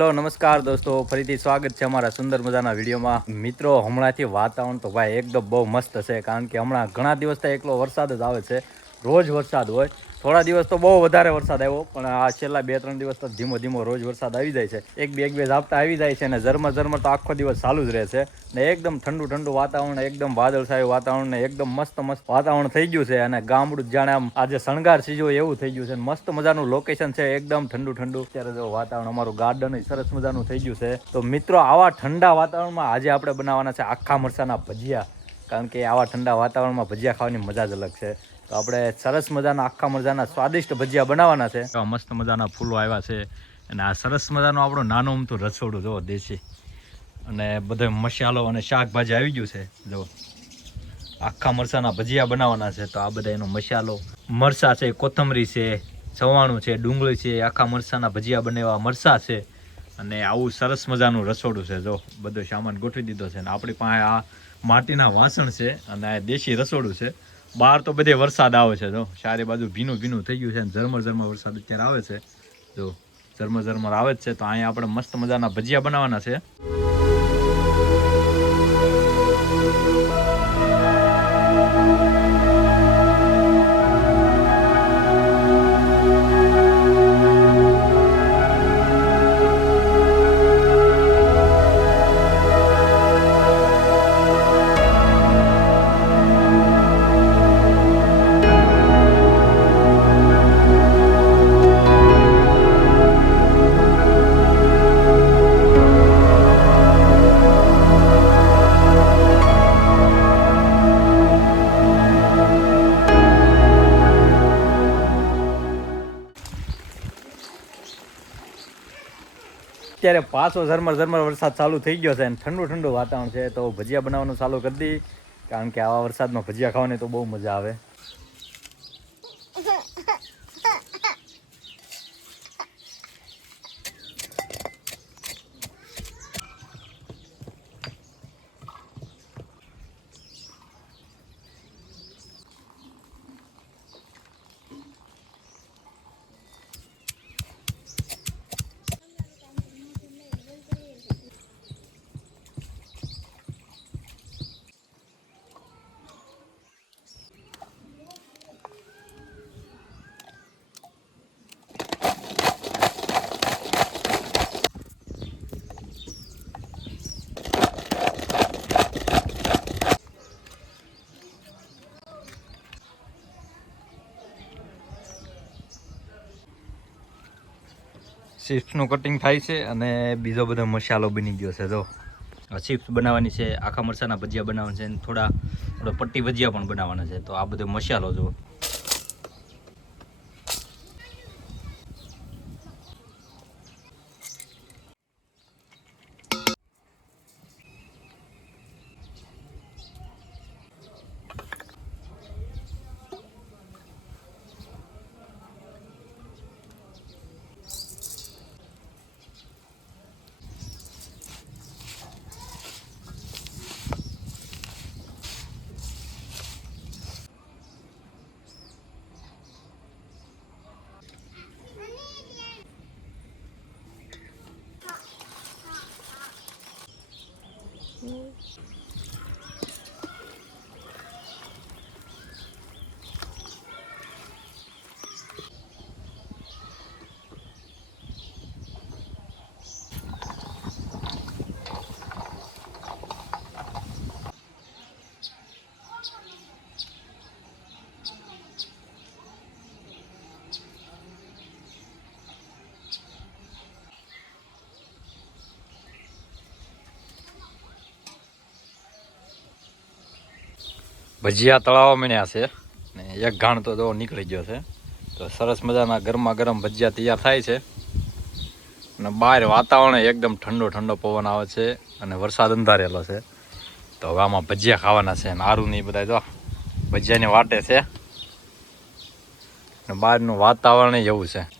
Hello, નમસ્કાર દોસ્તો. ફરીથી સ્વાગત છે અમારા સુંદર મજાના વિડીયોમાં. મિત્રો, હમણાંથી વાતાવરણ તો ભાઈ એકદમ બહુ મસ્ત છે, કારણ કે હમણાં ઘણા દિવસથી એકલો વરસાદ જ આવે છે. રોજ વરસાદ હોય. થોડા દિવસ તો બહુ વધારે વરસાદ આવ્યો, પણ આ છેલ્લા બે ત્રણ દિવસ તો ધીમો ધીમો રોજ વરસાદ આવી જાય છે. એક બે એક બે ઝાપટા આવી જાય છે અને ઝરમર ઝરમર તો આખો દિવસ ચાલુ જ રહે છે. ને એકદમ ઠંડુ ઠંડુ વાતાવરણ, એકદમ વાદળછાયું વાતાવરણ ને એકદમ મસ્ત મસ્ત વાતાવરણ થઈ ગયું છે અને ગામડું જાણે આમ આજે શણગાર સીજો એવું થઈ ગયું છે મસ્ત મજાનું લોકેશન છે, એકદમ ઠંડુ ઠંડુ. અત્યારે જો વાતાવરણ અમારું ગાર્ડન સરસ મજાનું થઈ ગયું છે. તો મિત્રો, આવા ઠંડા વાતાવરણમાં આજે આપણે બનાવવાના છે આખા મરસાના ભજીયા. કારણ કે આવા ઠંડા વાતાવરણમાં ભજીયા ખાવાની મજા જ અલગ છે. તો આપણે સરસ મજાના આખા મજાના સ્વાદિષ્ટ ભજીયા બનાવવાના છે. મસ્ત મજાના ફૂલો આવ્યા છે. અને આ સરસ મજાનો આપણો નાનો અમથું રસોડું જો દેશી. અને બધો મસાલો અને શાકભાજી આવી ગયું છે જો આખા મરસાના ભજીયા બનાવવાના છે, તો આ બધા એનો મસાલો. મરસા છે, કોથમરી છે ચવાણું છે, ડુંગળી છે, આખા મરસાના ભજીયા બનાવવા મરસા છે. અને આવું સરસ મજાનું રસોડું છે જો બધો સામાન ગોઠવી દીધો છે. અને આપણી પાસે આ માટીના વાસણ છે અને આ દેશી રસોડું છે. બહાર તો બધે વરસાદ આવે છે, જો. ચારે બાજુ ભીનું ભીનું થઈ ગયું છે અને ઝરમર ઝરમર વરસાદ અત્યારે આવે છે. જો, ઝરમર ઝરમર આવે જ છે, તો અહીંયા આપણે મસ્ત મજાના ભજીયા બનાવવાના છે. અત્યારે પાછો ઝરમર ઝરમર વરસાદ ચાલુ થઈ ગયો છે અને ઠંડુ ઠંડુ વાતાવરણ છે તો ભજીયા બનાવવાનું ચાલુ કરી દી. કારણ કે આવા વરસાદમાં ભજીયા ખાવાની તો બહુ મજા આવે. ચિપ્સનું કટિંગ થાય છે અને બીજો બધો મસાલો બની ગયો છે, જો. ચિપ્સ બનાવવાની છે, આખા મરચાના ભજીયા બનાવવાના છે અને થોડા થોડા પટ્ટી ભજીયા પણ બનાવવાના છે. તો આ બધો મસાલો, જો. ભજીયા તળાવ મીણ્યા છે. ને એક ઘાણ તો દો નીકળી ગયો છે. તો સરસ મજાના ગરમા ગરમ ભજીયા તૈયાર થાય છે. અને બહાર વાતાવરણ એકદમ ઠંડો ઠંડો પવન આવે છે અને વરસાદ અંધારેલો છે. તો હવે આમાં ભજીયા ખાવાના છે અને આરું નહીં બધા જો ભજીયાની વાટે છે. અને બહારનું વાતાવરણ એવું છે.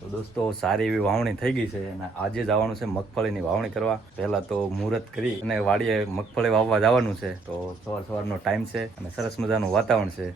તો દોસ્તો, સારી એવી વાવણી થઈ ગઈ છે અને આજે જવાનું છે મગફળીની વાવણી કરવા. પહેલા તો મુહૂર્ત કરી અને વાડીએ મગફળી વાવવા જવાનું છે. તો સવાર સવારનો ટાઈમ છે અને સરસ મજાનું વાતાવરણ છે.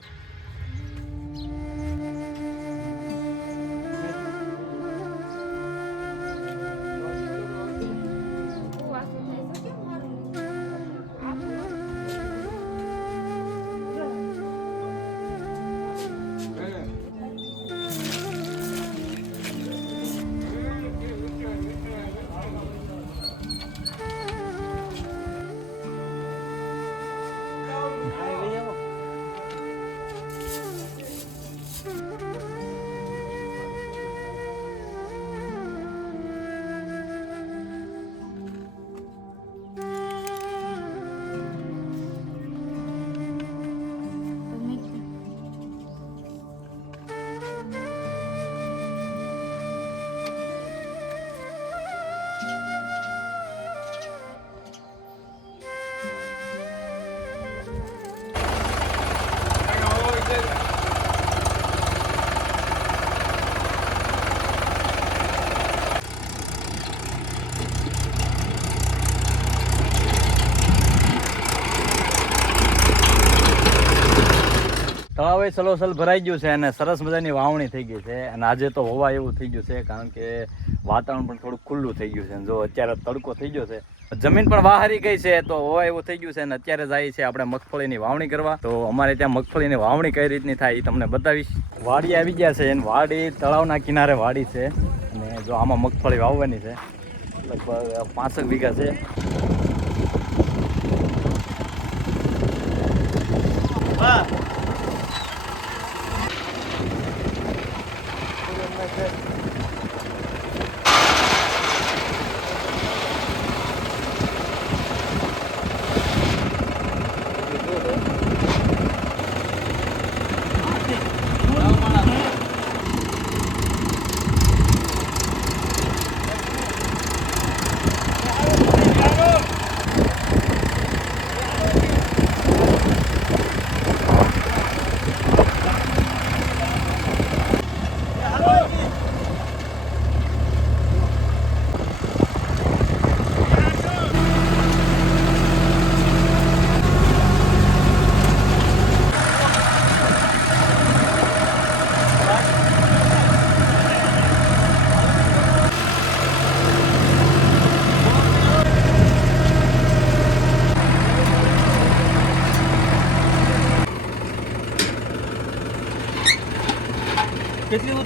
તળાવે સલોસલ ભરાઈ ગયું છે અને સરસ મજાની વાવણી થઈ ગઈ છે. અને આજે તો હોવા એવું થઈ ગયું છે, કારણ કે વાતાવરણ પણ થોડું ખુલ્લું થઈ ગયું છે. જો અત્યારે તડકો થઈ ગયો છે, જમીન પણ વાહરી ગઈ છે, તો હોવા એવું થઈ ગયું છે. અને અત્યારે જાય છે આપણે મગફળીની વાવણી કરવા. તો અમારે ત્યાં મગફળીની વાવણી કઈ રીતની થાય એ તમને બતાવીશ. વાડી આવી ગયા છે, અને વાડી તળાવના કિનારે વાડી છે. અને જો આમાં મગફળી વાવવાની છે, લગભગ પાંસઠ વીઘા છે.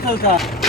চলছে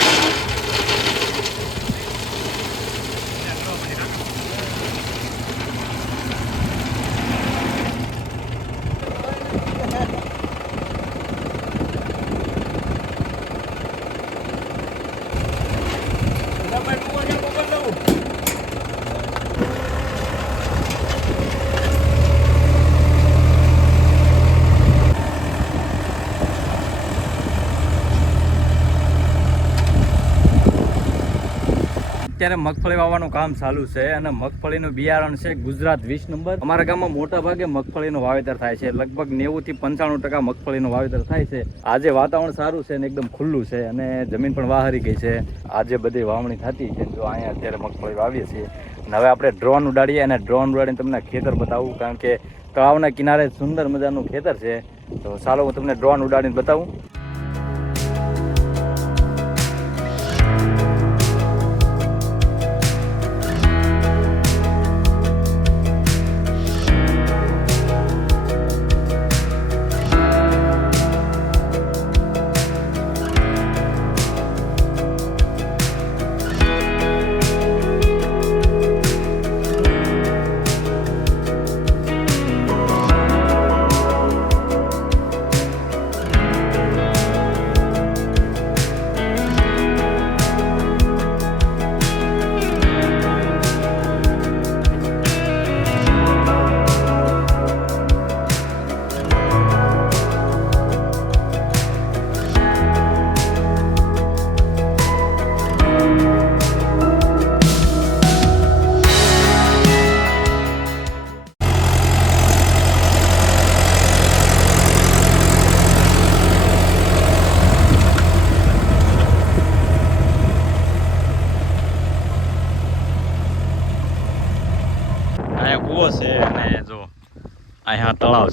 અત્યારે મગફળી વાવવાનું કામ ચાલુ છે અને મગફળીનું બિયારણ છે ગુજરાત વીસ નંબર. અમારા ગામમાં મોટા ભાગે મગફળીનું વાવેતર થાય છે. લગભગ નેવું થી પંચાણું ટકા મગફળીનું વાવેતર થાય છે. આજે વાતાવરણ સારું છે અને એકદમ ખુલ્લું છે અને જમીન પણ વાહરી ગઈ છે. આજે બધી વાવણી થતી છે. જો અહીંયા અત્યારે મગફળી વાવીએ છીએ. હવે આપણે ડ્રોન ઉડાડીએ અને ડ્રોન ઉડાડીને તમને ખેતર બતાવું, કારણ કે તળાવના કિનારે સુંદર મજાનું ખેતર છે. તો ચાલો હું તમને ડ્રોન ઉડાડીને બતાવું.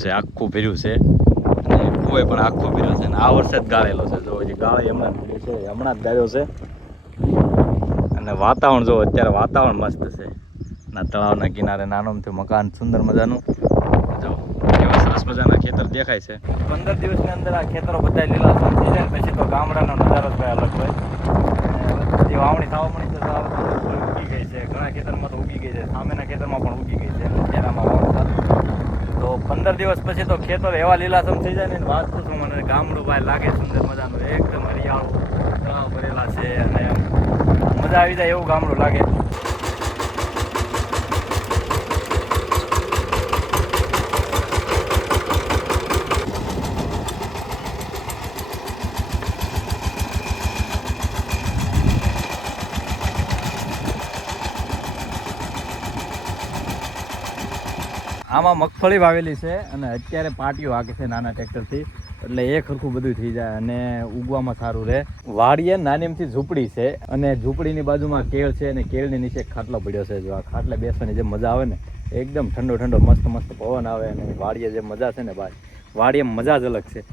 છે, આખું ભર્યું છે. અને કુએ પણ આખું ભર્યું છે અને આ વર્ષે જ ગાળેલો છે. જો, હજી ગાળે હમણાં જ ભરી છે, હમણાં જ ગાળ્યો છે. અને વાતાવરણ જો, અત્યારે વાતાવરણ મસ્ત છે. ના તળાવના કિનારે નાનોમથી મકાન, સુંદર મજાનું. જો, એવા સરસ મજાના ખેતર દેખાય છે. પંદર દિવસની અંદર આ ખેતરો બધા લીલા થઈ જાય પછી તો ગામડાનો નજારો જ અલગ હોય. જે વાવણી થવા મળી છે ઉગી ગઈ છે. ઘણા ખેતરમાં તો ઉગી ગઈ છે. સામેના ખેતરમાં પણ ઉગી ગઈ છે. અત્યારે પંદર દિવસ પછી તો ખેતર એવા લીલાસમ થઈ જાય ને વાત પૂછું મને. ગામડું ભાઈ લાગે સુંદર મજાનું. એકદમ હરિયાળું ભરેલા છે અને મજા આવી જાય એવું ગામડું લાગે. આમાં મગફળી વાવેલી છે અને અત્યારે પાટીઓ હાકે છે નાના ટ્રેક્ટરથી. એટલે એ ખરખું બધું થઈ જાય અને ઉગવામાં સારું રહે. વાડીએ નાનીમથી ઝૂંપડી છે અને ઝૂંપડીની બાજુમાં કેળ છે અને કેળની નીચે ખાટલો પડ્યો છે. જો આ ખાટલે બેસવાની જે મજા આવે ને, એકદમ ઠંડો ઠંડો મસ્ત મસ્ત પવન આવે અને વાડીએ જે મજા છે ને ભાઈ, વાડીએ મજા જ અલગ છે.